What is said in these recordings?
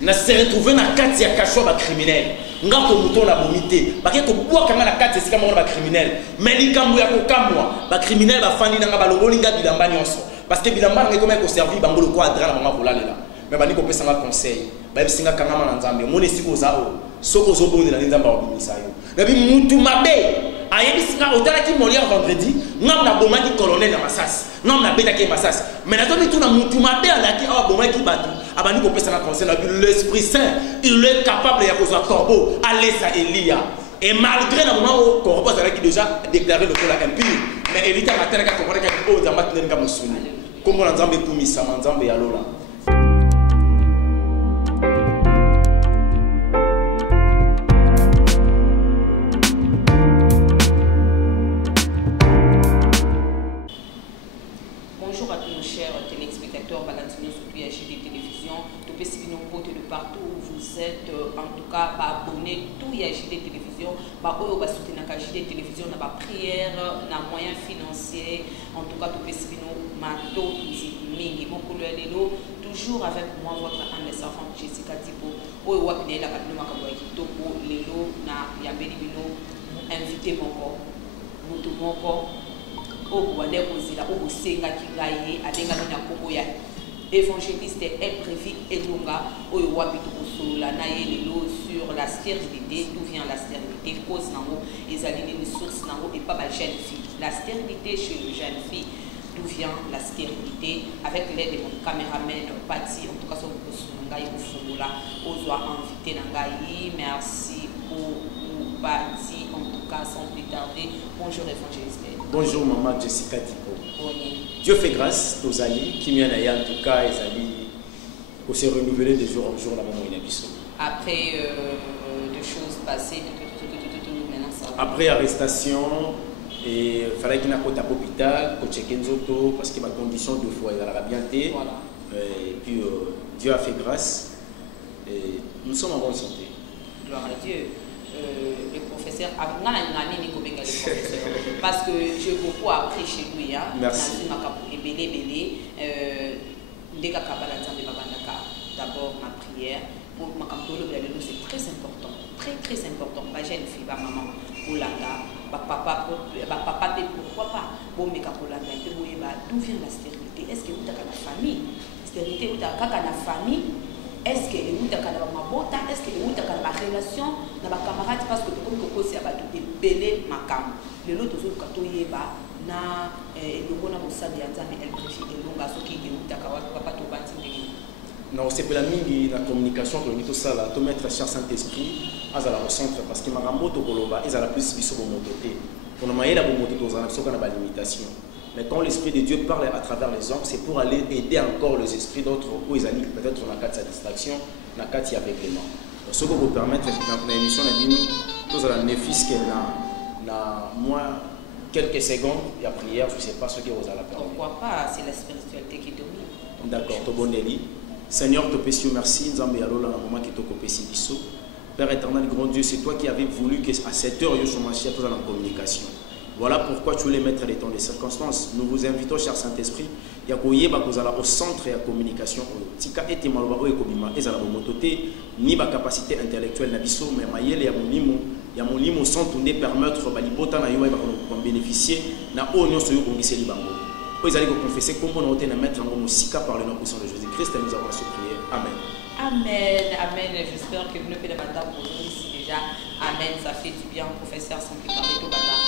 na se retrouver na kati ya kasho ba criminel ngako muto na bomité ba ke ko bwa kanga na kati sika mona ba criminel mais likambo ya kokamwa ba criminel ba fandi nga balongoli nga bilamba nyonso parce que bilamba nga comme ko servir bango le quadra na bango kolalela mais bani ko pesa nga conseil ba bisinga kanga na nzambe moni siko zao soko zo bonde na nzamba wa bimisa yo na bi mutu mabe ayebisinga otala ki Molière vendredi ngam na bomaki colonel na Masasi ngam na beta ki Masasi mais na tobi tuna mutu mabe alaki awa bomaki batu abani ko pesa na conseil na l'Esprit Saint il est capable ya kozwa corbeau alesa Elia et malgré le moment où corbeau qui déjà déclaré le col impur mais Elia a tellement comprendre que o nzamba tenenga musuni comme na nzambe kumisa nzambe ya lola. Bonjour à tous nos chers téléspectateurs, Valentino sur PHD Télévision, tout petit de partout où vous êtes, en tout cas, abonnez tout PHD Télévision, soutenir PHD Télévision, na prière, na moyens financiers, en tout cas tout petit mato, mingi, mon couleur toujours avec moi votre âme servante Jessica Tipo, au wapine la kabino makabo kitoko, lelo na yambeli bino, invité moko, mutu moko. Évangéliste Elprevi Elonga sur la stérilité, d'où vient la stérilité, cause nango, les sources nango et pas ma jeune fille. La stérilité chez les jeunes filles, d'où vient la stérilité, avec l'aide de mon caméraman Pati, en tout cas sur le Sungai au Fumula, aux invité Nangaï, merci pour Pati, en tout cas sans plus tarder. Bonjour évangéliste. Bonjour maman Jessica Tipo. Dieu fait grâce aux alliés qui m'y en en tout cas les alliés pour se renouveler de jour en jour la maman Inabiso. Après des choses passées, maintenant ça va. Après arrestation, il fallait qu'il y ait un hôpital, qu'on check Nzoto parce que ma condition de foi est à la bien. Voilà. Et puis Dieu a fait grâce et nous sommes en bonne santé. Gloire à Dieu. Le professeur, parce que j'ai beaucoup appris chez lui. Merci. D'abord ma prière, c'est très important, très important. Ma jeune fille, ma maman, papa, pourquoi pas? D'où vient la stérilité? Est-ce que vous avez la famille? Stérilité, vous avez la famille? Est-ce que vous avez est-ce que vous avez la relation dans les camarades? Parce que comme vous avez belé ma cam, le lot de autres katoyeba na logo na bosali ya nzambe elprefi elonga soki ke utaka wa papa to bati. Non, c'est pour la mingi la communication que nous ça là, tout mettre cher Saint-Esprit à la centre parce que ma ramoto koloba ils a la plus biso bon côté. On a maillé la bon moto dans un so kana ba limitation. Mais quand l'Esprit de Dieu parle à travers les hommes, c'est pour aller aider encore les esprits d'autres où ils allaient peut-être on a quatre satisfaction, on a quatre avec les mains. Ce que vous permettre dans l'émission tous à la néfis qu'elle a moins quelques secondes il y a prière, je ne sais pas ce que vous allez faire. Pourquoi pas, c'est la spiritualité qui domine. D'accord, to boneli. Seigneur, te pécio merci, Nzambe alola na moment qui te copéci biso. Père éternel, grand Dieu, c'est toi qui avais voulu que à cette heure yo somachi tous dans la communication. Voilà pourquoi tu voulais mettre les temps des circonstances. Nous vous invitons, cher Saint-Esprit, au centre de la communication. Tika ete maloba o ekobima ezala bomotote ni ba capacité intellectuelle na biso mais mayele ya molimo sans tourner permettre balibota na yo ba bénéficier na o nyonso yo kongiseli bango. O ezali ko confesser kombo na hôtel na mettre en musika par le nom puissant de Jésus-Christ nous avons su prier. Amen. Amen, amen. J'espère que vous ne faites pas d'abord ici déjà. Amen, ça fait du bien, professeur, sans plus parler tout bata.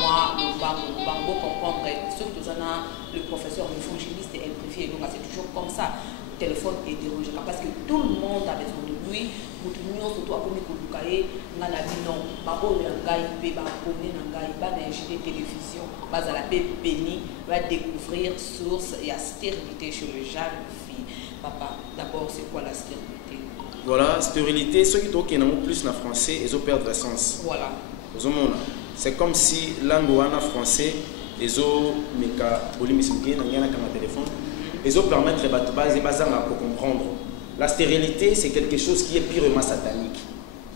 Moi, le bango comprendre, surtout le professeur, l'évangéliste et Elprevi, donc c'est toujours comme ça. Téléphone est dérangé parce que tout le monde a besoin de lui. Pour tout le monde, surtout à Komikou, dans la vie, non. Babo Yangai, Bébabone, Nangai, Banajide Télévision, Bazala Béni, va découvrir source et la stérilité chez les jeunes filles. Papa, d'abord, c'est quoi la stérilité? Voilà, stérilité, ceux qui ont plus en français, ils ont perdu le sens. Voilà. C'est comme si langue en français, ils ont téléphone, ils ont permettre de comprendre. La stérilité, c'est quelque chose qui est purement satanique.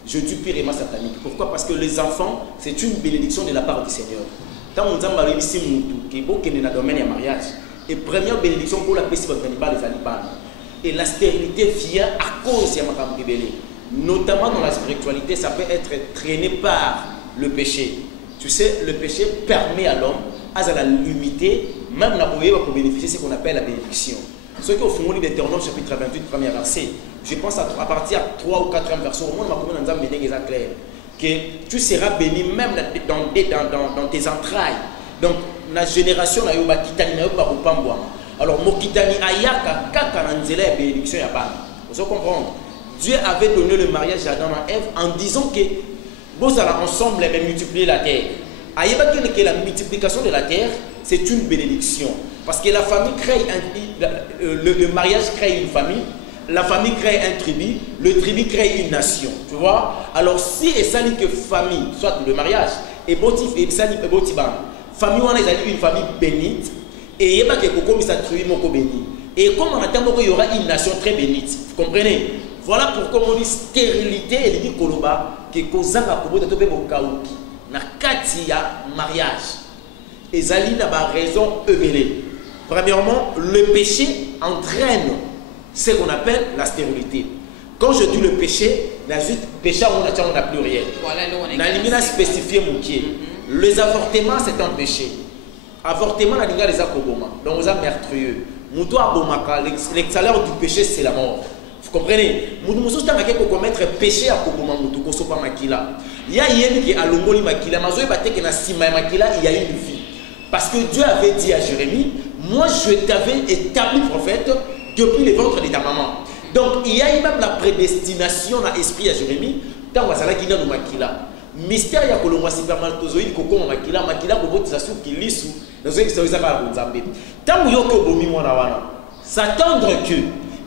Je dis purement satanique. Pourquoi? Parce que les enfants, c'est une bénédiction de la part du Seigneur. Quand on a réussi qui est dans le domaine du mariage, et première bénédiction pour la paix, c'est les alibans. Et la stérilité vient à cause de makambo ebele. Notamment dans la spiritualité, ça peut être traîné par le péché. Tu sais, le péché permet à l'homme à la limiter, même pour bénéficier de ce qu'on appelle la bénédiction. Ceux qui ont fondé l'Éternel, chapitre 28, premier verset, je pense à partir de 3 ou 4e verset, au moins, on va clair que tu seras béni même dans tes entrailles. Donc, la génération, alors, Mokitani Ayaka, Kakananzela et bénédiction Yabana. Vous comprenez? Dieu avait donné le mariage à Adam et Ève en disant que vous allez ensemble multiplier la terre. Que la multiplication de la terre, c'est une bénédiction. Parce que la famille crée le mariage crée une famille, la famille crée un tribu, le tribu crée une nation. Tu vois? Alors si et ça dit que famille, soit le mariage, et botif et ça dit que botiban, famille on a une famille bénite, et il y a que comme ça tribu moko béni. Et comme on attend qu'il y aura une nation très bénite. Vous comprenez? Voilà pourquoi on dit stérilité et il dit koloba que kozanga kobo tatobe bokauki na kati ya mariage. Et Zali n'a pas raison ebele. Premièrement, le péché entraîne ce qu'on appelle la stérilité. Quand je dis le péché, la juste péché on a pluriel. On a éliminé spécifié mon pied. Les avortements c'est un péché. Avortement na dinga les akoboma. Donc on a meurtrieux. Mouto abomaka, le salaire du péché c'est la mort. Vous comprenez? Moutou tanga ke commettre péché à koboma moutou ko sopa makila. Ya yemi ki alongoli makila, mazoe bateke na sima makila, il y a une vie. Parce que Dieu avait dit à Jérémie, moi je t'avais établi prophète depuis le ventre de ta maman. Donc il y a même la prédestination dans l'esprit à Jérémie, tant que ça qui n'a makila. Mystère ya kolongwa supermatozoïde koko makila, makila kobotisa su kilisu, nazo ki saweza ka nzambe. Tant que yoko bomi mwana wana, s'attendre que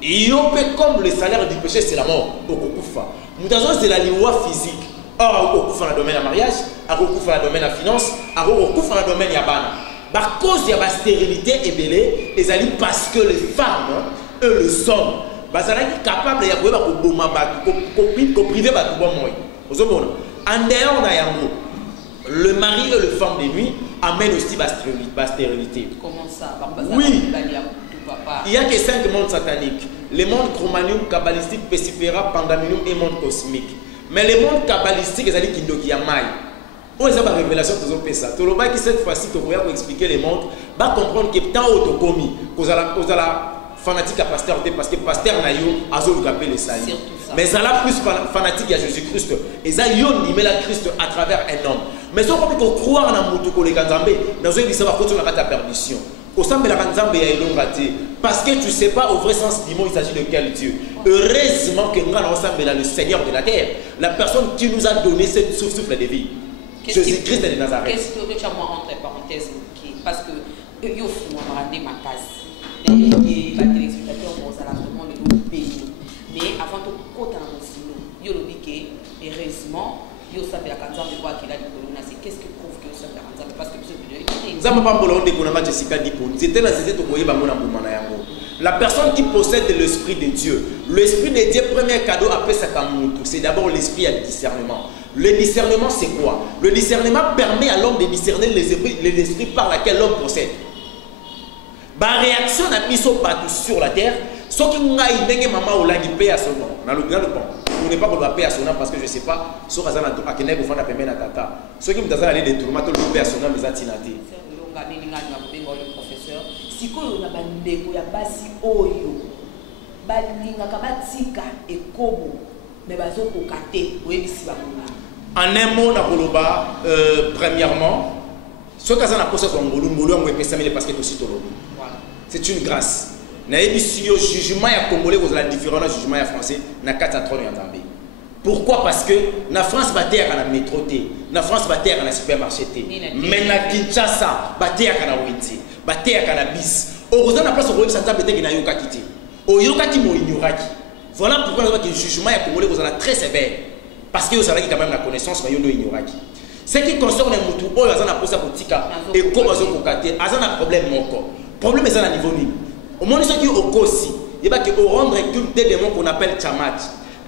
yope comme le salaire du péché c'est la mort, okokufa. Mutazo c'est la loi physique. Or, au coup, dans le domaine du mariage, au coup, dans le domaine de la finance, au coup, dans le domaine de la banane. Par cause de la stérilité et belé, les alliés parce que les femmes, eux, les hommes, ils sont capables de faire priver en dehors de le mari et le femme de nuit amènent aussi la stérilité. Comment ça? Oui. Il n'y a que 5 mondes sataniques. Le monde chromanium, kabbalistique, pestifera, pandaminium et monde cosmique. Mais le monde kabbalistique, ils ont dit qu'il y a maille. On a une révélation de ce ça. Tout le monde qui cette fois-ci, pour expliquer le monde, va comprendre que tant auto commis, qu'on a la fanatique à pasteur, parce que pasteur n'a eu à zone capé les saillies. Mais ça a plus fanatique à Jésus-Christ. Et ça y a la Christ à travers un homme. Mais si on peut croire dans le monde, dans une vie, ça va continuer à la perdition. Parce que tu ne sais pas au vrai sens du mot il s'agit de quel Dieu. Heureusement que nous avons le Seigneur de la terre, la personne qui nous a donné cette souffle de vie. Jésus-Christ de Nazareth. Qu'est-ce que tu as entre parenthèses? Parce que il faut ma case. Les téléspectateurs vont vraiment le pays. Mais avant de côté dans le silo, il y a le que heureusement il y a la canzone de quoi qu'il a dit qu'est-ce qui prouve que ça la canzone parce que la personne qui possède l'esprit de Dieu, l'esprit de Dieu, premier cadeau après sa c'est d'abord l'esprit à discernement. Le discernement c'est quoi? Le discernement permet à l'homme de discerner les esprits par lesquels l'homme possède. La réaction n'a mis sur la terre, ce qui n'a pas maman ou la paix à son nom. Dans le bon. On n'est pas pour la paix à son nom parce que je ne sais pas, ce qui est à Kenya pour faire la paix à Tata. Ce qui me dit aller des tourments, tout le paix à son nom, les atinatés. Le professeur, si on a bandé, il y a basi oyo, balinga kamatika et kobo, mais bazo kokate, oui, en un mot, premièrement, ce que ça n'a pas posé son boulot, on peut passer parce que c'est c'est une grâce. Si le jugement est congolais, vous avez la différence du jugement français, na 4 à 3 Pourquoi? Parce que la France va terre à la métro, la France va terre à la supermarché, mais na Kinshasa va terre à la Witi, va terre à la bis. Heureusement, la place où vous avez cette table na yoka kiti. O yoka ti mo ignoraki. Voilà pourquoi le jugement est congolais, vous avez très sévère. Parce que vous avez quand même la connaissance, mais vous avez ignoraki. Ce qui concerne les moutous, vous avez la pose à Botika et comme vous avez kokate, vous avez un problème encore. Le problème est à niveau ni. Au moins, ceux qui ont aussi, il y a qui rendre culte des démons qu'on appelle Chamat.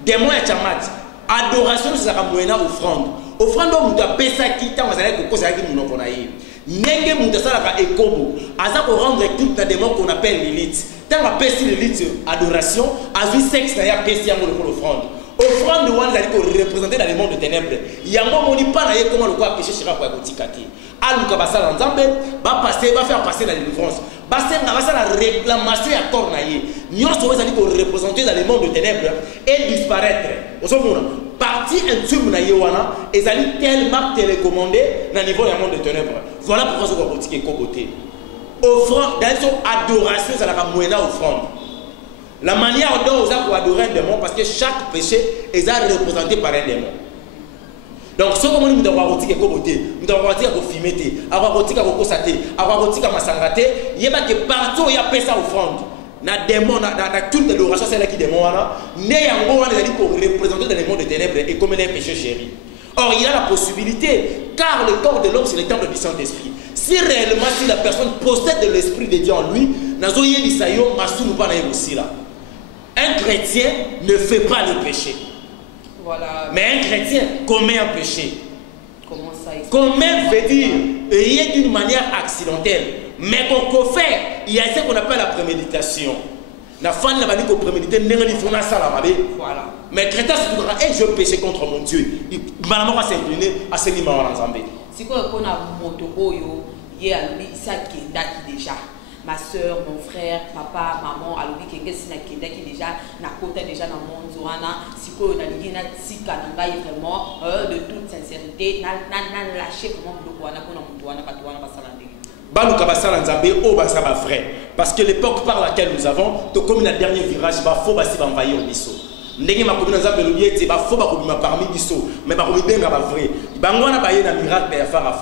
Démons et Chamat. Adoration, c'est la offrande. Offrande, on doit payer ça qui t'a, on va dire que c'est qui nous connaît. Nenge Moutasalaka et Kobo, Aza pour rendre toute la démon qu'on appelle l'élite. Tant la peste l'élite adoration, Azu sexe n'a pas peste pour l'offrande. Offrande de Wan Zaliko représentée dans le monde de ténèbres. Il y a un moment où il n'y a pas comment le quoi péché chez Rafa Kotikati. Aluka Bassal en Zambé, va faire passer la délivrance. Bassin va la réclamation à Tornaye. Nous sommes représentés dans le monde de ténèbres et disparaître. Au second, partie intime na Yewana, et allez tellement télécommandé dans le niveau du monde de ténèbres. Voilà pourquoi ce qu'on va dire côté. Offrande, dans son adoration, ça la moyenne offrande. La manière dont on a adorer un démon, parce que chaque péché est représenté par un démon. Donc, ce que nous devons dire, nous devons dire que fimete, avoir dire que kosate, avoir dire que masangate, il y a que partout il y a péché offrande. Na démon, na toute l'adoration, c'est là qui démon là. Né en gros, on est pour représenter dans le monde des ténèbres et comme les péchés chéris. Or, il y a la possibilité, car le corps de l'homme c'est le temple du Saint-Esprit. Si réellement si la personne possède de l'Esprit de Dieu en lui, nazoye lisayo masu nous pas na aussi là. Un chrétien ne fait pas le péché. Voilà. Mais un chrétien commet un péché. Comment ça? Commet veut dire il est d'une manière accidentelle. Mais qu'on fait, il y a ce qu'on appelle la préméditation. La femme n'a pas dit qu'on prémédite, voilà. Mais chrétien se voudra, et je péché contre mon Dieu. Il va s'incliner à ce niveau en Zambie. Si on a moto, il y a déjà. Ma soeur, mon frère, papa, maman, alobi quelque chose qui déjà na côté déjà dans mon zoana, si on a dit na tika nanga vraiment de toute sincérité, na lâcher comment bloquer na kona mutuana patuana basalande. Baluka basala nzambe o basaba frère parce que l'époque par laquelle nous avons, to comme la dernière virage ba faut basi ba envahir biso. Ndenge makomi nzambe lobi ete ba faut ba kobima parmi biso, mais ba komi benga ba vrai. Bangwana ba yena miracle ya fara.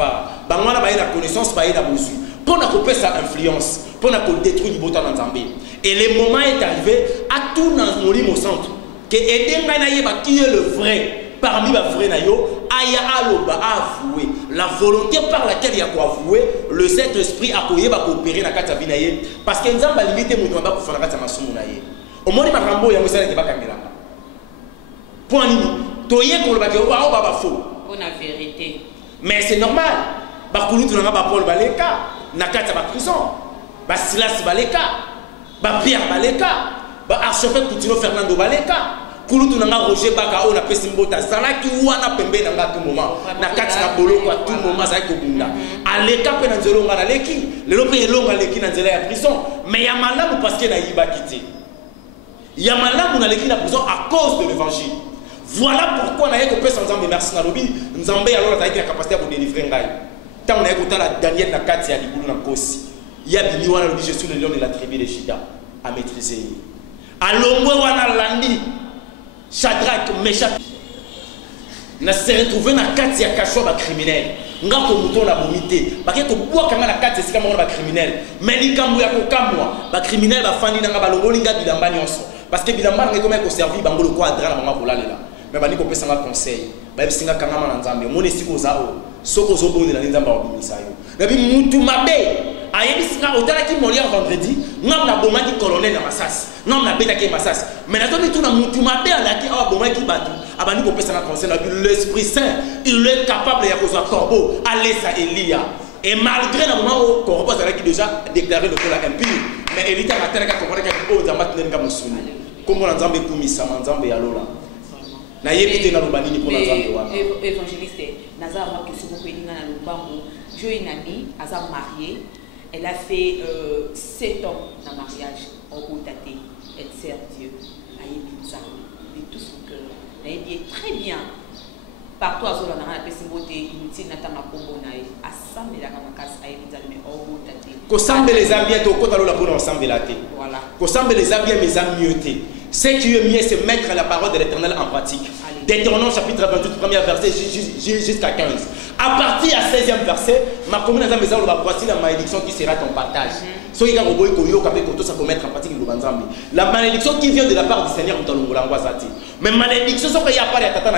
Bangwana ba yena connaissance ba yena bozui. Pour na couper sa influence, pour na détruire l'ibota dans Zambie. Et le moment est arrivé à tout dans mon centre que Edenga na yeba qui est le vrai parmi les vrais nayo aya aloba avouer la volonté par laquelle il y a quoi avouer le Saint-Esprit a koyeba coopérer na kata binaye parce que nzamba limité mutu ba kufana kata masumu na ye. Au moni makambo ya musala ke bakangela. Point nini toye ko ba ke wa ba faux. On a vérité. Mais c'est normal. Ba kulu tu na ba Paul baleka. Nakata ba prison, ba Silas baleka, ba Pierre baleka, ba archevêque Coutinho Fernando baleka, kulutu nanga Roger Baka o na pesimbota zalaki wana pembe nanga tout moment, nakati na boloko à tout moment ça ko bunda. Aleka pe na nzelo nga na leki, lelo pe elonga leki na nzela ya prison, mais ya malamu parce que na yiba kité. Ya malamu na leki na prison à cause de l'évangile. Voilà pourquoi na yeko pesa nzambe merci na lobi, nzambe alors na la capacité à délivrer ngai. Tant on a écouté la Daniel na kati ya libulu na kosi. Ya bini wana lobi je suis le lion de la tribu de Juda à maîtriser. Alongwe wana landi Shadrach Meshach na se retrouver na kati ya kashwa ba criminel. Ngako muto na bomité. Ba ke ko bwa kanga na kati sika mo ba criminel. Mais likambo ya ko kamwa ba criminel ba fandi na ba longoli nga bilamba nyonso. Parce que bilamba ngeko ko servir bango le quadra na bango kolalela. Mais ba ni ko pesa nga conseil. Ba bisinga kanga na nzambe. Moni siko zao. Soko zobonde na nzamba wa bimisayo. Nabi mutu mabe ayebi singa otala ki molia vendredi ngam na bomaki colonel na Masasi ngam na beta ki Masasi mais na tobi tuna mutu mabe alaki awa bomaki batu abandi ko pesa na conseil na l'Esprit Saint il est capable ya kozwa corbeau alesa Elia et malgré na moment au corbeau azalaki déjà déclaré le col impur mais Elita matana ka comprendre que o nzamba tenenga musuni kombo na nzambe kumisa nzambe ya lola na yebite na lubanini pour nzambe wana évangéliste Nazar moi que c'est beaucoup elinga na lubango jo une amie azar mariée. Elle a fait 7 ans dans le mariage en Otate. Elle sert Dieu. Elle de tout son cœur. Elle est très bien. Partout à Zola, on a fait beauté, inutile, Natama Kombo Nae. Assemble la Kamakas, elle est mais en Otate. Qu'ensemble les amis, tu as la bonne ensemble la thé. Voilà. Qu'ensemble les amis, mes amis, ce qui est mieux, c'est mettre la parole de l'Éternel en pratique. Deutéronome chapitre 28, premier verset jusqu'à 15. À partir du 16e verset, ma commune a maison, voici la malédiction qui sera ton partage. Ce qui mettre en pratique la malédiction qui vient de la part du Seigneur, mais malédiction, ce qu'il n'y a pas de tata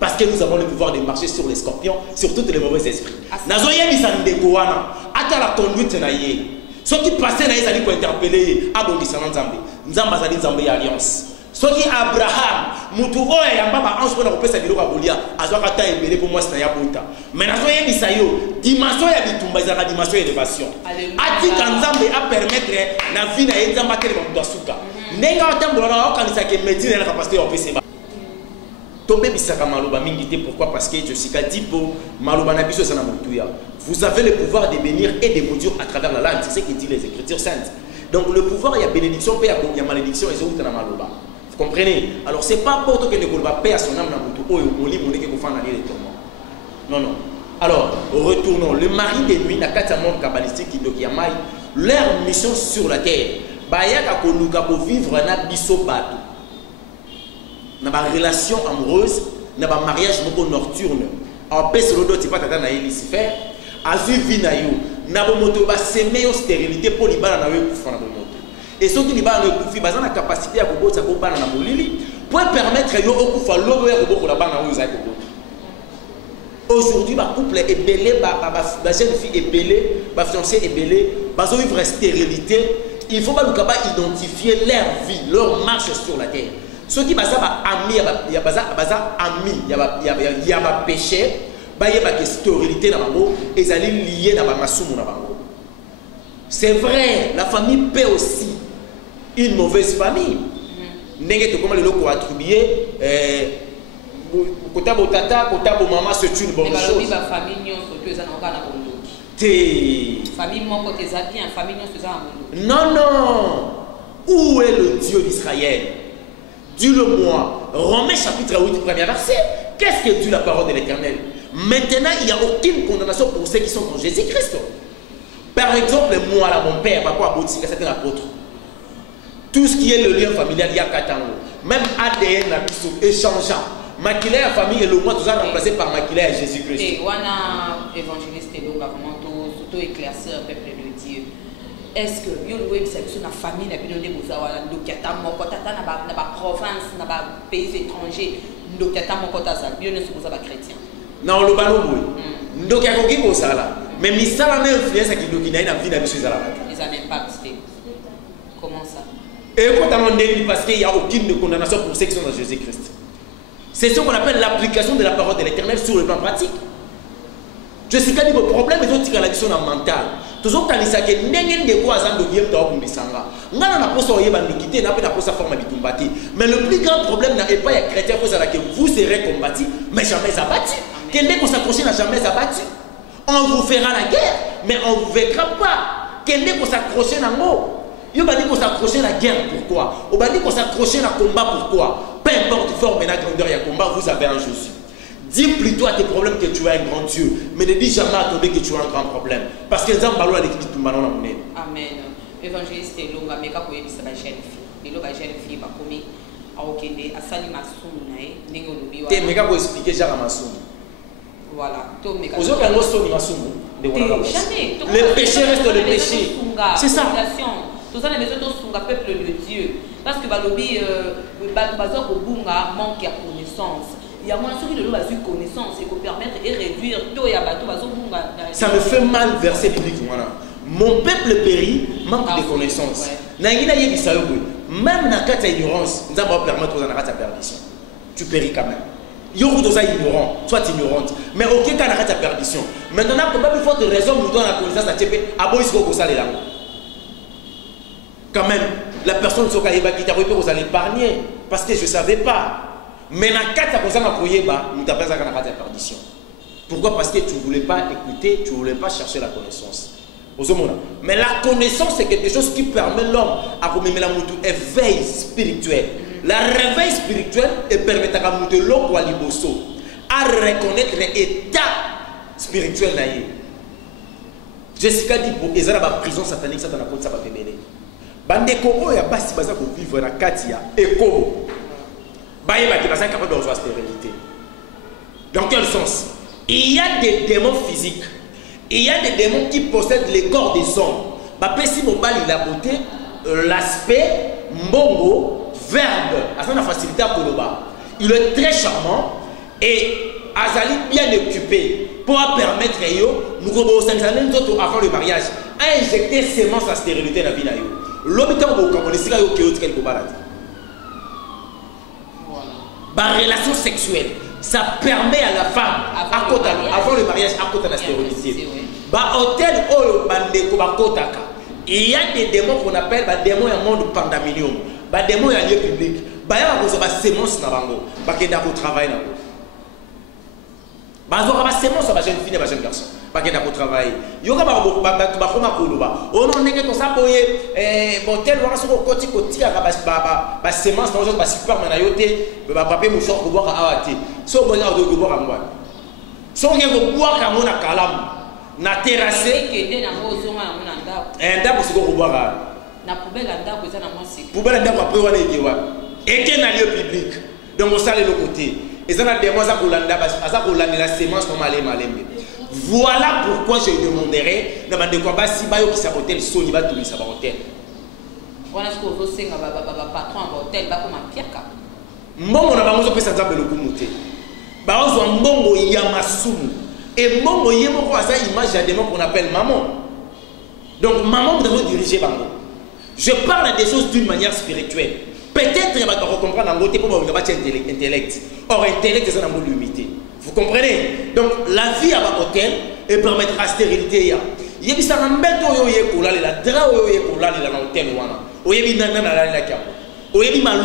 parce que nous avons le pouvoir de marcher sur les scorpions, sur toutes les mauvais esprits. Nazoya bisandekoana, ata la conduite na ye. Ce qui passait na yezali ko interpeller abondisa na Nzambe. Nzamba zali Nzambe alliance. soki Abraham mutu oyo ya mbaba ange mpona kopesa biloko ya kolia azwaka ta ebele mpo mwasi na ya bota mais nazoyebisa yo dimension ya bitumba ezalaka dimension ya élévation atika nzambe apermettre na vie na ye nzambe atelema moto asuka ndenge atambola na aokanisaka médecine na capacité ya opesa tobebisaka maloba mingi te pourquoi parce que josika dipo maloba na biso eza na motuya vous avez le pouvoir de bénir et de maudire à travers la langue c'est ce que dit les écritures saintes donc le pouvoir il y a bénédiction il y a malédiction et c'est na maloba. Vous comprenez? Alors c'est pas pour que ne va paix à son âme dans le non, non. Alors, retournons. Le mari de nuit, la monde kabbalistique qui leur mission sur la terre, bayaka koluka pour vivre na biso bato. Na ba relation amoureuse, na ba mariage moko nocturne. En paix sur le dos, tu pas tata na Lucifer, a vu na yo, na bo moto ba semer stérilité pour libala na yo kufana bo moto. Et ceux qui ont la capacité à permettre aujourd'hui, le couple est belé, la jeune fille est belée, la fiancée est belée, ils vivre en stérilité. Il faut identifier leur vie, leur marche sur la terre. Ceux qui ont amis, il y a un péché, il y a une stérilité, et ils allaient lier dans la c'est vrai, la famille paie aussi. Une mauvaise famille. N'est-ce pas le loco attribué kota tata, kota maman, c'est une bonne chose. Non, non. Où est le Dieu d'Israël? Dis-le-moi. Romains chapitre 8, premier verset. Qu'est-ce que dit la parole de l'Éternel? Maintenant, il n'y a aucune condamnation pour ceux qui sont en Jésus-Christ. Par exemple, moi, là, mon père, papa, c'est un apôtre. Tout ce qui est le lien familial, il y a 4 ans. Même ADN, échangeant. Maquillage à famille et le mois, tout ça remplacé par maquillage à Jésus-Christ. Et on a évangéliste et donc vraiment tout éclaircir le peuple de Dieu. Est-ce que vous avez une famille qui a été dans la province, dans le pays étranger, dans le chrétien? Non, le ballon, oui. Donc, il y a quelque chose là. Mais misala na influence qui doki na ina vie na biso ezala bata. Ils ont impact. Comment ça? Et quand on dit parce qu'il n'y a aucune condamnation pour ceux qui sont dans Jésus-Christ. C'est ce qu'on appelle l'application de la parole de l'Éternel sur le plan pratique. Je sais qu'il y a des problèmes mais d'autres qui ont la vision mentale. Toujours quand il s'agit de n'engen de quoi azan de yem ta obu bisanga. Ngana na posa oyeba nikité na pe na posa forme bitumbati. Mais le plus grand problème n'est pas les chrétiens que vous serez combattus mais jamais abattus. Qu'est-ce qu'on s'accroche n'a jamais abattu. On vous fera la guerre, mais on ne vous vaincra pas. Quel est qu'on s'accroche dans le mot? Il va dire qu'on s'accroche à la guerre, pourquoi? On va dire qu'on s'accroche à le combat, pourquoi? Peu importe forme et la grandeur, il y a combat, vous avez un Jésus. Dis plutôt à tes problèmes que tu as un grand Dieu, mais ne dis jamais à ton Dieu que tu as un grand problème. Parce que les gens parlent avec qui tu m'as donné. Amen. Évangéliste Longa, mais quand vous avez dit jeune fille, les jeunes filles, va commis à Okende, à Sali Massoum, Négo. Tu es pour expliquer Jacques Massoum. Voilà. Jamais. Le péché reste le péché. C'est ça. Tout ça, les besoin de peuple de Dieu. Parce que Balobi, manque de connaissance. Il y a moins de connaissance et pour permettre et réduire tout et abattre. Ça me fait mal verser biblique. Mon peuple périt, manque de connaissance. Même dans la carte d'ignorance, nous allons permettre aux anarats de perdition. Tu péris quand même. Yo ignorant, soit ignorante, mais aucun cas n'arrête la perdition. Maintenant, probablement il faut de raison nous donne la connaissance à Tchépé, à Boïs Gokosa les langues. Quand même, la personne qui t'a repéré, vous allez épargner, parce que je ne savais pas. Mais dans le cas de nous t'appelons ça la perdition. Pourquoi? Parce que tu ne voulais pas écouter, tu ne voulais pas chercher la connaissance. Mais la connaissance, c'est quelque chose qui permet l'homme à commettre un éveil spirituel. La réveil spirituel permet à nous de l'eau à reconnaître l'état spirituel. Jessica dit pour les la prison satanique, ça n'a pas de savoir. Bande Kobo, il y a pas si besoin pour vivre dans Katia et Kobo. Baye qui est capable de rejoindre la stérilité. Dans quel sens? Il y a des démons physiques. Il y a des démons qui possèdent les corps des hommes. Si mon bal il a beauté, l'aspect, mbongo, verbe, à la facilité à Koloba. Il est très charmant et Azali bien occupé pour permettre à yo, nous avant le mariage, à injecter sémence à stérilité dans la vie. L'hôpital au Cameroun, c'est quelque chose. la relation sexuelle, ça permet à la femme, avant le mariage, à côté de la stérilité. Hôtel, il y a des démons qu'on appelle des démons du monde pandaminium, des démons en lieu public. Il y a des sémences dans le monde, qui travaillent. Il y a des sémences dans jeune fille et jeune garçon. Parce qu'il y a des travail. Il y a des gens qui na terrasse que na mozonga na monanda ndako siko kubwaka na poubelle ndako eza na mwasi poubelle ndako après wana ekewa eke na lieu public donc ça le côté eza na démon za kolanda aza kolanda la sémence comme aller malembe. Voilà pourquoi je demanderai na bande kwa basi bayo ki sa hôtel soni ba tuli sa ba hôtel wana siko zo senga ba patron ba hôtel ba koma piaka mbongo na bango zo pesa nzambe lokumuté ba ozo mbongo ya masumu. Et mon moyen, c'est une image de démon qu'on appelle maman. Donc, maman, vous devez diriger Bango. Je parle des choses d'une manière spirituelle. Peut-être qu'il va comprendre un côté pour intellect. Or, intellect, c'est un mot limité. Vous comprenez? Donc, la vie à l'hôtel et permettre la stérilité. Il y a des gens qui ont été là, il y a des gens qui ont été là, il y a des gens qui ont été là, il y a des gens qui ont été là, il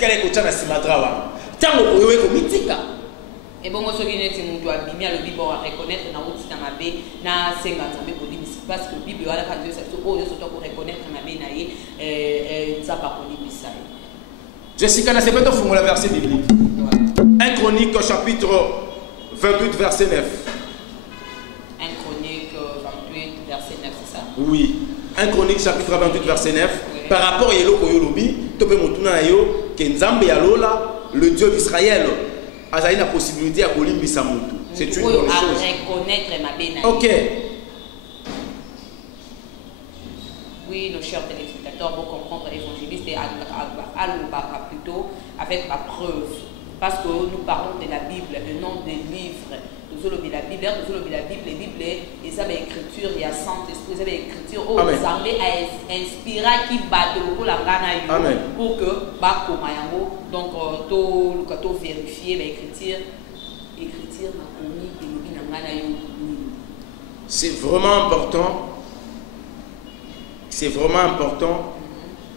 y a des gens qui ont été là. Et bon, ce qui est dit, on doit bien le Bible reconnaître dans le système abbé, dans 50 ans, parce que le Bible a la radio, c'est pour reconnaître dans la baie, ça va pour l'ibisa. Jessica, c'est pas ton la verset biblique. 1 Chronique, chapitre 28, verset 9. 1 Chronique 28, verset 9, c'est ça? Oui. 1 Chronique, chapitre 28, verset 9. Oui. Par rapport à Yeloko Yolobi, tu peux me tourner à Yo, que Nzambe Yalola, le Dieu d'Israël. Il y a la possibilité de Kolimbisa Moutou. C'est une bonne chose. Reconnaître ma bénédiction. Ok. Oui, nos chers téléspectateurs vont comprendre l'évangéliste et Alubara plutôt avec la preuve. Parce que nous parlons de la Bible, le nom des livres. Nous avons la Bible, la Bible, et ça, l'écriture, il y a Saint-Esprit, ça, l'écriture, oh, vous avez inspiré qui bat le la gana pour que, donc, tout vérifier l'écriture, c'est vraiment important. C'est vraiment important.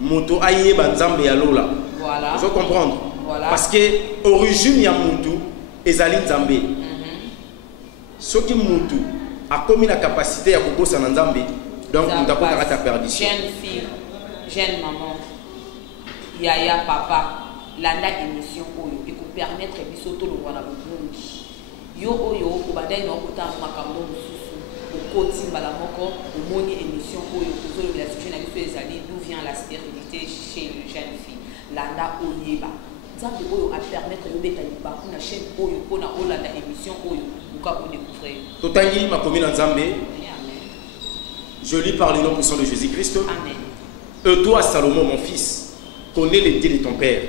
Moto aye banzambe ya lola. Voilà. Vous comprendre. Voilà. Parce que origine ya Moutou ezali nzambe. Ce qui Moutou a commis la capacité à kobosa na nzambe, donc on doit pas ta perdition. Jeune fille, jeune maman, yaya papa, landa émission oyo et ko permettre biso to lo wana bongi. Yo oyo ko badai no kota makambo mususu, ko kotimba la moko, o moni émission oyo ko zo la situation na biso ezali d'où vient la stérilité chez les jeunes filles. Landa oyeba. Nzambe oyo a permettre yo beta libaku na chaîne oyo pona olanda émission oyo uka ko découvrir. Totangi makomi na Nzambe. Je lis par le nom puissant de Jésus-Christ. Amen. Et toi, Salomon, mon fils, connais les dits de ton père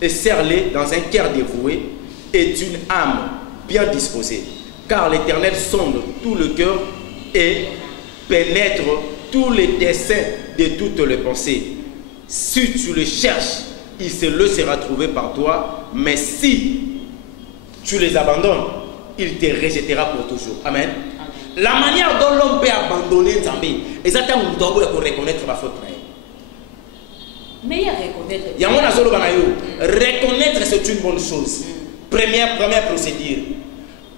et serre-les dans un cœur dévoué et d'une âme bien disposée. Car l'Éternel sonde tout le cœur et pénètre tous les desseins de toutes les pensées. Si tu le cherches, il se le sera trouvé par toi, mais si tu les abandonnes, il te rejettera pour toujours. Amen. La manière dont l'homme peut abandonner Nzambe, exactement où doit reconnaître ma faute. Mais il y a reconnaître. Reconnaître, c'est une bonne chose. Première procédure.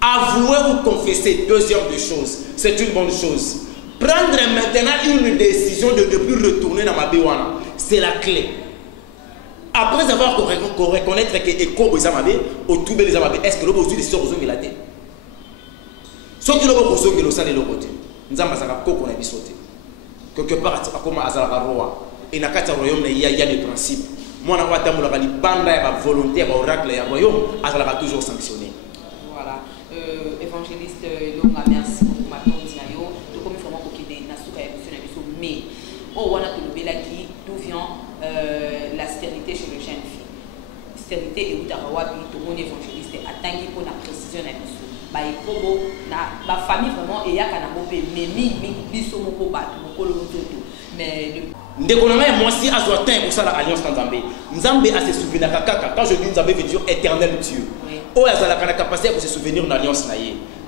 Avouer ou confesser, deuxième des choses, c'est une bonne chose. Prendre maintenant une décision de ne plus retourner dans ma biwana, c'est la clé. Après avoir reconnaître que Eko Bezamabe, au Toubé Bezamabe, est-ce que l'homme aussi décision besoin de la tête? Ce qui l'homme besoin de l'osale de l'autre, nous avons qu'on a bisauté. Quelque part, comme Azara Roi, et dans le royaume, il y a des principes. Moi, je vais vous dire que la volonté, l'oracle, le royaume, Azara toujours sanctionné. Voilà. Évangéliste Longa, merci beaucoup. Ma tante Nayo, tout comme il faut que des Nasuka et M. Mais, oh, on a tout le Belaki, d'où vient la stérilité chez les jeunes filles. Stérilité et Outarawabi, tout le monde évangéliste, atteint pour la précision de la Baïkobo, la famille vraiment, et il y a un peu de mais moi aussi, à Zoatin, pour ça, l'alliance Nzambé. Nzambé a ses souvenirs. Quand je dis Nzambé veut dire éternel Dieu. Oh, il a la capacité de se souvenir de l'alliance.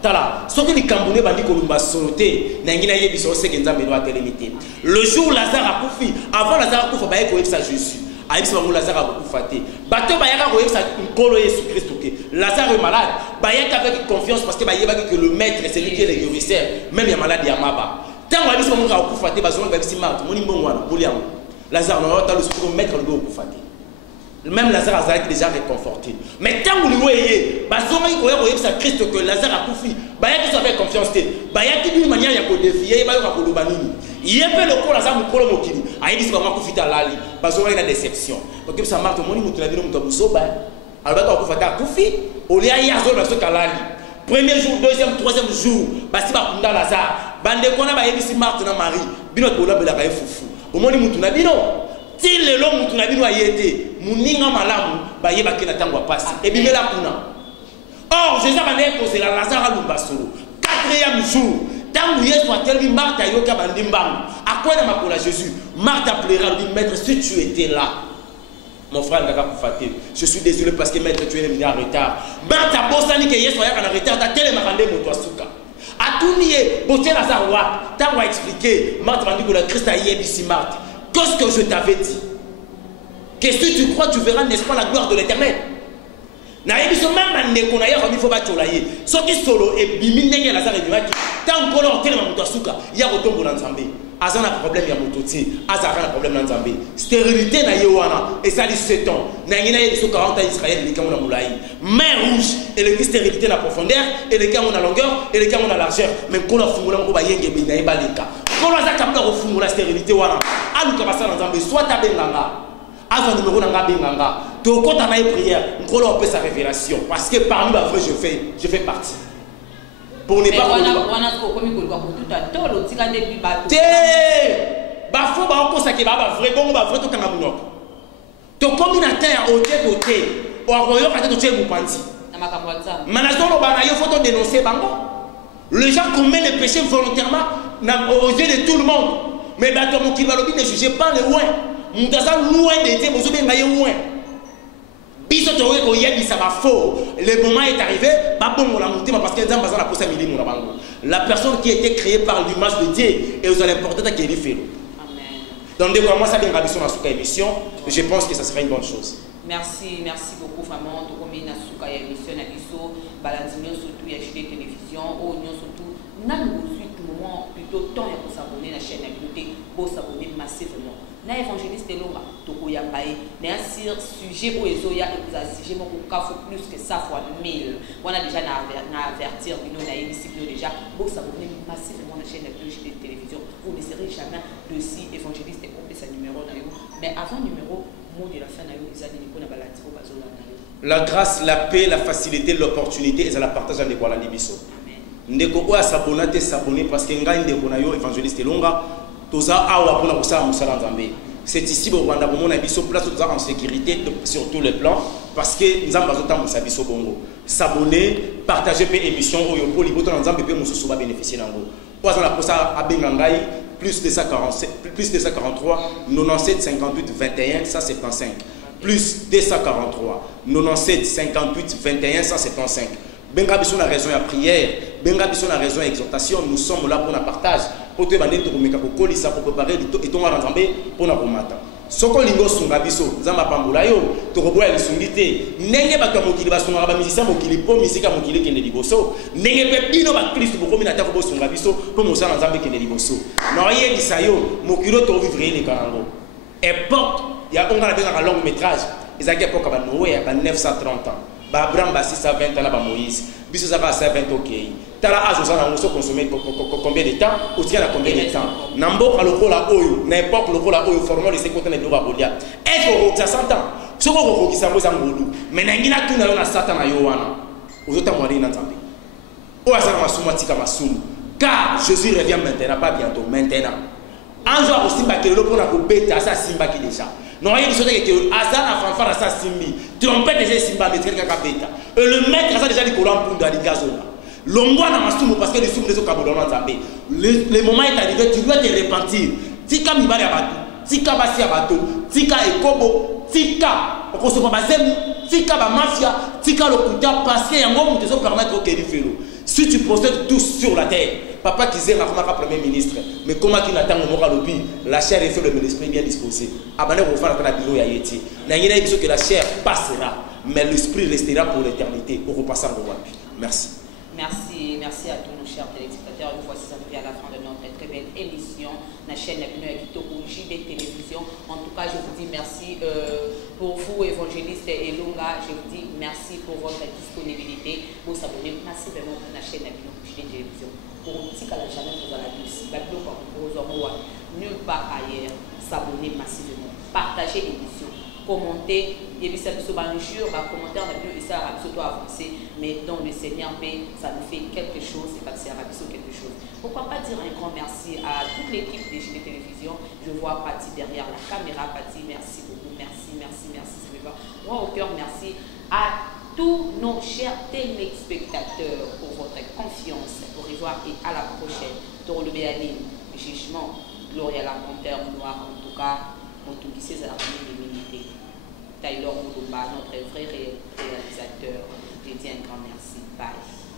Tala, ce que les Camerounais bandi Kolumba soloté, n'engina yebi so se Nzambé doit être limité. Le jour Lazare a koufi, avant Lazare a koufi, ba yeko ça Jésus. Aïe, c'est bon, Lazare a beaucoup faté. Bateau Bayaka voyait ça Nkolo Jésus Christ. Lazare est malade. Bayaka avec confiance parce que Bayaka que le maître c'est lui qui est le guérisseur. Même il y a malade, il y a maba. Tant que Lazare a beaucoup faté, Bazon va si mal. Mon bon wana, Boliam. Lazare n'a pas le souffle maître le beaucoup faté. Même Lazare a déjà réconforté. Mais tant que vous voyez, Bazon voyait ça Christ que Lazare a koufi. Bayaka ça fait confiance. Bayaka d'une manière il y a qu'au défier, Bayaka qu'au lobanini. Il y a peu le coup Lazare nous prend le mokili. Aïe dit comment koufi à lali. Bazon a une déception. Donc ça marque mon imou tu l'as vu nous t'abusoba. Alors on va faire koufi. Au lieu yazo la soka lali. Premier jour, deuxième, troisième jour, basi ba kunda Lazare. Bande kona ba yebisi Marthe na Marie. Bino bola bela ba fufu. Au moins imou tu na bino. Ti le long mutu na bino ayete. Muninga malamu ba yeba kina tangwa pasi. Et bimela kuna. Or Jésus va aller poser la Lazare à Lumbasolo. Quatrième jour. Tant que Yesu a tellement Marthe ayoka bandimbang. À quoi na makola Jésus? Marthe a pleuré, lui maître si tu étais là. Mon frère n'a pas faté. Je suis désolé parce que maître tu es venu en retard. Marthe a bossani que Yesu a en retard. T'as tellement mandé mon toi souka. A tout nié. Boté Lazare wa. T'as va expliquer. Marthe m'a dit que le Christ a yé ici Marthe. Qu'est-ce que je t'avais dit? Que si tu crois tu verras n'est-ce pas la gloire de l'Éternel? Na yebiso même ne kona ya faut ba tolaye. Soki solo et bimi ndenge Lazare et bimaki. Tant qu'on a tellement mon souka. Ya kotombo na Nzambe. Azana problème ya mototi. Azara na problème na Nzambe. Stérilité na yewana et ça dit 7 ans. Na ngina yebiso 40 ans Israël les kamona moulaï. Mer rouge et le stérilité na profondeur et le kamona longueur et le kamona largeur. Mais qu'on a fumula ko ba yenge bina e baleka. Qu'on a zakabla ko fumula stérilité wana. Alu ka basa na Nzambe soit tabenganga. Avant numéro nanga benganga. To kota na prière, ngolo on peut sa révélation parce que parmi ma frère je fais partie. Pour ne pas bafo ba ko sake ba vrai bon ba vrai to kanga munoko. To comme na terre au côté o aroyo ka to tche mupanzi. Na makambo nzambe. Manazolo bana yo photo dénoncer bango. Les gens commettent les péchés volontairement aux yeux de tout le monde. Mais bah comme qui va le ne jugez pas les loin. Mutaza loin d'été vous bien gagne loin. Biso to ko yebi ça va faux. Le moment est arrivé, ba bon la monter parce que Nzamba la posa mili mon bango. La personne qui a été créée par l'image de Dieu et vous allez importer ta qui est fait. Amen. Donc dès moi ça bien rabition à souka émission, je pense que ça serait une bonne chose. Merci beaucoup vraiment to comme na souka émission na biso balanzino surtout ya HD télévision ou nyon surtout na nous tout moment plutôt temps pour s'abonner à la chaîne communauté pour s'abonner massivement. Na évangéliste longa toko ya bae na sur sujet pour ezoya et vous assigez mon kafo plus que ça fois 1000. On a déjà na avertir bino na ici déjà pour s'abonner massivement à la chaîne de télévision. Vous ne serez jamais de si évangéliste et compter sa numéro na yo. Mais avant numéro mot de la fin na yo ezali pour na balati ko bazola na yo. La grâce, la paix, la facilité, l'opportunité et ça la partage avec la libiso. Ndeko oya s'abonner s'abonner parce que ngai ndeko na yo évangéliste longa toza awa pona kosala musala Nzambe. C'est ici au Rwanda pour mon abisso place toza en sécurité sur tous les plans parce que Nzamba zota musabiso bongo. S'abonner, partager pe émission oyo po liboto Nzambe pe mususu ba bénéficier nango. Oza la posa abenga ngai plus de 147 plus de 143 97 58 21 175 plus 243 97 58 21 175. Benga biso la raison à prière, benga biso la raison à exhortation, nous sommes là pour la partage, pour te bander to komeka ko kolisa pour préparer et ton Nzambe pour na komata. Soko lingo sunga biso, Nzamba pambola yo, to koboya lisungité, ndenge bato mokili basunga ba musicien mokili po misika mokili kende liboso, ndenge pe bino ba Christ pour komina ta ko sunga biso pour mosala Nzambe kende liboso. Na ye bisayo, mokilo to vivre les kanango. Époque, il y a on a un long métrage, ils a époque ba Noé à 930 ans. Ba Abraham ba 620 ans ba Moïse biso ça va 720 OK tala azo ça na moso consommer combien de temps ou tient à combien de temps nambo ka lokola oyo na époque lokola oyo formant les 50 ans de ba bolia est-ce que ça 100 ans ce ko ko kisa moza ngolu mais na ngina tuna yo na satan na yo wana ozota mwali na Nzambe o asa na masumu tika masumu car Jésus revient maintenant pas bientôt maintenant anjo a simba ke lo pona ko beta ça simba ki déjà. Non, il y a des choses que Azana fanfara sa simbi, trompette déjà simba mais quelqu'un kapeta. Et le maître a déjà dit qu'on a pour dans gazola. L'ongwa na masumu parce que les soumnes sont kabodona Nzambe. Le moment est arrivé, tu dois te repentir. Si comme il va y avoir tika basi ya bato, tika ekobo, tika okosoma bazemu, tika ba mafia, tika lokuta parce que yango mutezo permettre au Kedi Felo. Si tu procèdes tous sur la terre, papa qui zéra comme premier ministre, mais comment qui n'attend au Moralobi, la chair est faite de l'esprit bien disposé. Abandonné au faire la bilo yayeti. N'ayez pas que la chair passera, mais l'esprit restera pour l'éternité. Au repassant au Wapi. Merci. Merci à tous nos chers téléspectateurs. Nous voici arrivés à la fin de notre très belle émission. La chaîne JB Télévision. En tout cas, je vous dis merci pour vous, évangéliste Elonga. Je vous dis merci pour votre disponibilité. Pour s'abonner massivement à la chaîne JB Télévision. Pour dire qu'à la jamais vous allez nulle part ailleurs, s'abonner massivement. Partagez l'émission. Commenter, il y a commentaire, et ça a avancé, mais dans le Seigneur, ça nous fait quelque chose, c'est parce que ça a quelque chose. Pourquoi pas dire un grand merci à toute l'équipe de JB Télévision. Je vois Patti derrière la caméra. Patti, merci beaucoup, merci, ça me va. Moi au cœur, merci à tous nos chers téléspectateurs pour votre confiance. Au revoir et à la prochaine. Pour le Béaline, le jugement, Gloria la monteur noir, en tout cas, pour tout qui sait à la milité. Taylor Moulumba, notre vrai réalisateur, je dis un grand merci. Bye.